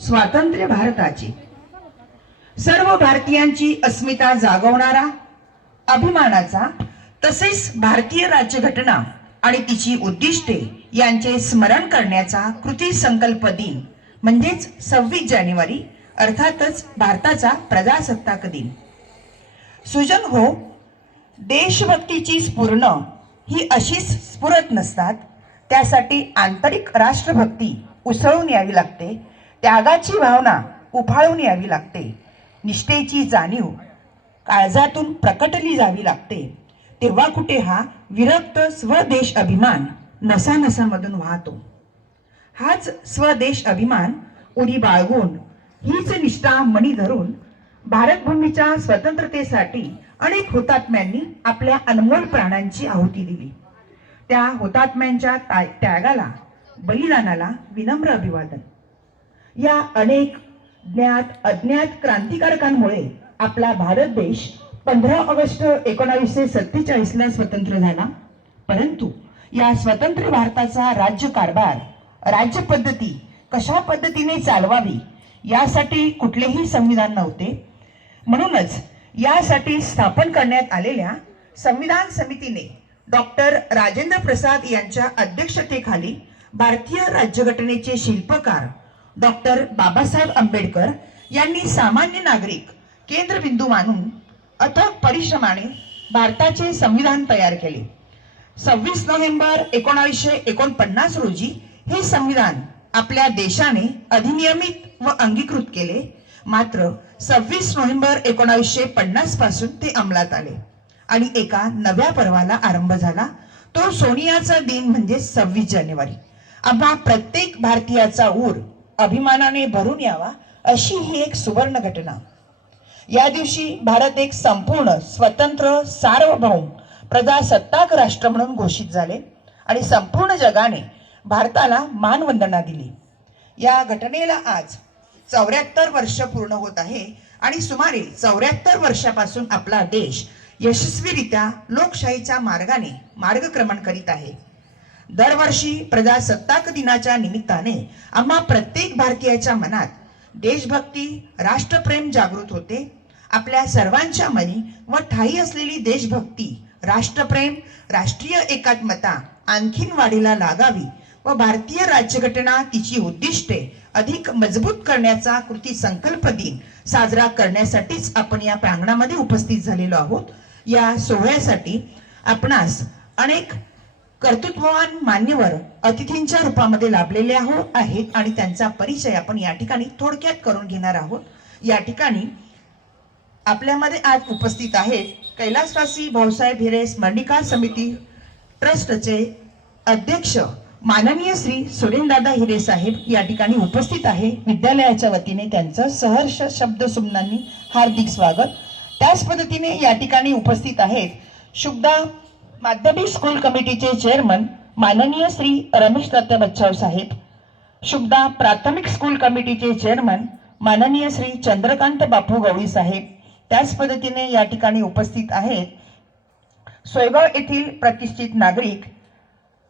स्वातंत्र्य भारताची. सर्व भारतीयांची अस्मिता जागवणारा अभिमानाचा तसेच भारतीय राज्यघटना आणि तिची उद्दिष्टे यांचे स्मरण करण्याचा कृती संकल्प दिन म्हणजेच सव्वीस जानेवारी अर्थातच भारताचा प्रजासत्ताक दिन. सुजन हो देशभक्तीची स्फूर्ण ही अशीच स्फुरत नसतात त्यासाठी आंतरिक राष्ट्रभक्ती उसळून यावी लागते त्यागाची भावना उफाळून यावी लागते. निष्ठेची जाणीव काळजातून प्रकटली जावी लागते. तेव्हा कुठे हा विरक्त स्वदेश अभिमान नसानसामधून वाहतो. हाच स्वदेश अभिमान उडी बाळगून हीच निष्ठा मणी धरून भारतभूमीच्या स्वतंत्रतेसाठी अनेक हुतात्म्यांनी आपल्या अनमोल प्राणांची आहुती दिली. त्या हुतात्म्यांच्या त्यागाला बलिदानाला विनम्र अभिवादन. या अनेक ज्ञात अज्ञात क्रांतिकारकांमुळे आपला भारत देश पंधरा ऑगस्ट एकोणावीसशे सत्तेचाळीसला स्वतंत्र झाला. परंतु या स्वतंत्र भारताचा राज्यकारभार राज्य पद्धती कशा पद्धतीने चालवावी यासाठी कुठलेही संविधान नव्हते. म्हणूनच यासाठी स्थापन करण्यात आलेल्या संविधान समितीने डॉक्टर राजेंद्र प्रसाद यांच्या अध्यक्षतेखाली भारतीय राज्यघटनेचे शिल्पकार डॉक्टर बाबासाहेब आंबेडकर यांनी सामान्य नागरिक केंद्रबिंदू मानून अथक परिश्रमाने भारताचे संविधान तयार केले. सव्वीस नोव्हेंबर एकोणावीसशे एकोणपन्नास रोजी हे संविधान आपल्या देशाने अधिनियमित व अंगीकृत केले. मात्र सव्वीस नोव्हेंबर एकोणावीसशे पन्नासपासून ते अंमलात आले आणि एका नव्या पर्वाला आरंभ झाला. तो सोनियाचा दिन म्हणजे सव्वीस जानेवारी. आम्हा प्रत्येक भारतीयाचा ऊर अभिमानाने भरून यावा अशी ही एक सुवर्ण घटना. या दिवशी भारत एक संपूर्ण स्वतंत्र सार्वभौम प्रजासत्ताक राष्ट्र म्हणून घोषित झाले आणि संपूर्ण जगाने भारताला मानवंदना दिली. या घटनेला आज चौऱ्याहत्तर वर्ष पूर्ण होत आहे आणि सुमारे चौऱ्याहत्तर वर्षापासून आपला देश यशस्वीरित्या लोकशाहीच्या मार्गाने मार्गक्रमण करीत आहे. दरवर्षी प्रजासत्ताक दिनाच्या निमित्ताने आम्हा प्रत्येक भारतीयाच्या मनात देशभक्ती राष्ट्रप्रेम जागृत होते. आपल्या सर्वांच्या मनी व ठाई असलेली देशभक्ती राष्ट्रप्रेम राष्ट्रीय एकात्मता आणखीन वाढीला लागावी व भारतीय राज्यघटना तिची उद्दिष्टे अधिक मजबूत करण्याचा कृती संकल्प दिन साजरा करण्यासाठीच आपण या प्रांगणामध्ये उपस्थित झालेलो आहोत. या सोहळ्यासाठी आपणास अनेक कर्तृत्ववान मान्यवर अतिथींच्या रूपामध्ये लाभलेले आहोत आहेत आणि त्यांचा परिचय आपण या ठिकाणी थोडक्यात करून घेणार आहोत. या ठिकाणी आपल्यामध्ये आज उपस्थित आहेत कैलासवासी भाऊसाहेब हिरे स्मरणिका समिती ट्रस्टचे अध्यक्ष माननीय श्री सुरेनदादा हिरे साहेब या ठिकाणी उपस्थित आहे. विद्यालयाच्या वतीने त्यांचं सहर्ष शब्द सुमनांनी हार्दिक स्वागत. त्याच पद्धतीने या ठिकाणी उपस्थित आहेत शुभदा माध्यमिक स्कूल कमिटीचे चेअरमन माननीय श्री रमेश दत्त बच्चाव साहेब. शुभदा प्राथमिक स्कूल कमिटीचे चेअरमन माननीय श्री चंद्रकांत बापू गवळी साहेब. त्याच पद्धतीने या ठिकाणी उपस्थित आहेत सोयगाव येथील प्रतिष्ठित नागरिक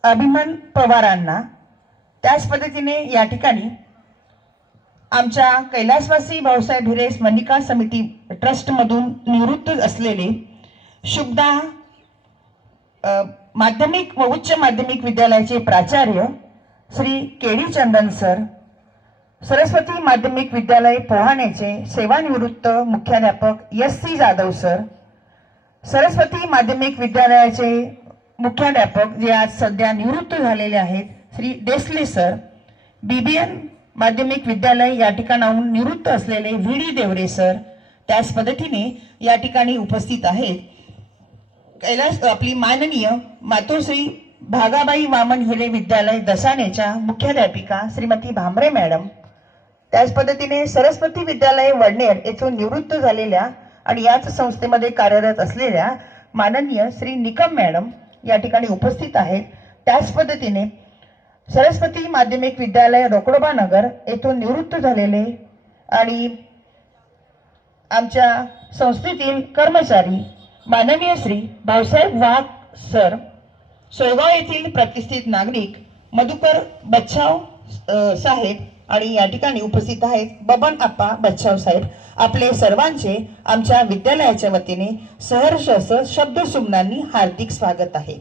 अभिमन पवारांना. त्याच पद्धतीने या ठिकाणी आमच्या कैलासवासी भाऊसाहेब हिरे स्मनिका समिती ट्रस्टमधून निवृत्त असलेले शुभदा माध्यमिक व उच्च माध्यमिक विद्यालयाचे प्राचार्य Shri K D Chandan sir Saraswati माध्यमिक विद्यालय पोहाण्याचे सेवानिवृत्त मुख्याध्यापक S C Jadhav sir Saraswati माध्यमिक विद्यालयाचे मुख्याध्यापक जे आज सध्या निवृत्त झालेले आहेत श्री देसले सर बीबीएन माध्यमिक विद्यालय या ठिकाणाहून निवृत्त असलेले व्ही डी देवरे सर त्याच पद्धतीने या ठिकाणी उपस्थित आहेत. कैलास आपली माननीय मातोश्री भागाबाई वामन हिरे विद्यालय दसानेच्या मुख्याध्यापिका श्रीमती भांबरे मॅडम. त्याच पद्धतीने सरस्वती विद्यालय वडनेर येथून निवृत्त झालेल्या आणि याच संस्थेमध्ये कार्यरत असलेल्या माननीय श्री निकम मॅडम या ठिकाणी उपस्थित आहेत. त्याच पद्धतीने सरस्वती माध्यमिक विद्यालय रोकडोबा नगर येथून निवृत्त झालेले आणि आमच्या संस्थेतील कर्मचारी माननीय श्री भाऊसाहेब वाघ सर सोयगाव येथील प्रतिष्ठित नागरिक मधुकर बच्छाव साहेब आणि या ठिकाणी उपस्थित आहेत बबन आप्पा बच्छाव साहेब. आपले सर्वांचे आमच्या विद्यालयाच्या वतीने सहर्ष असं शब्द सुमनांनी हार्दिक स्वागत आहे.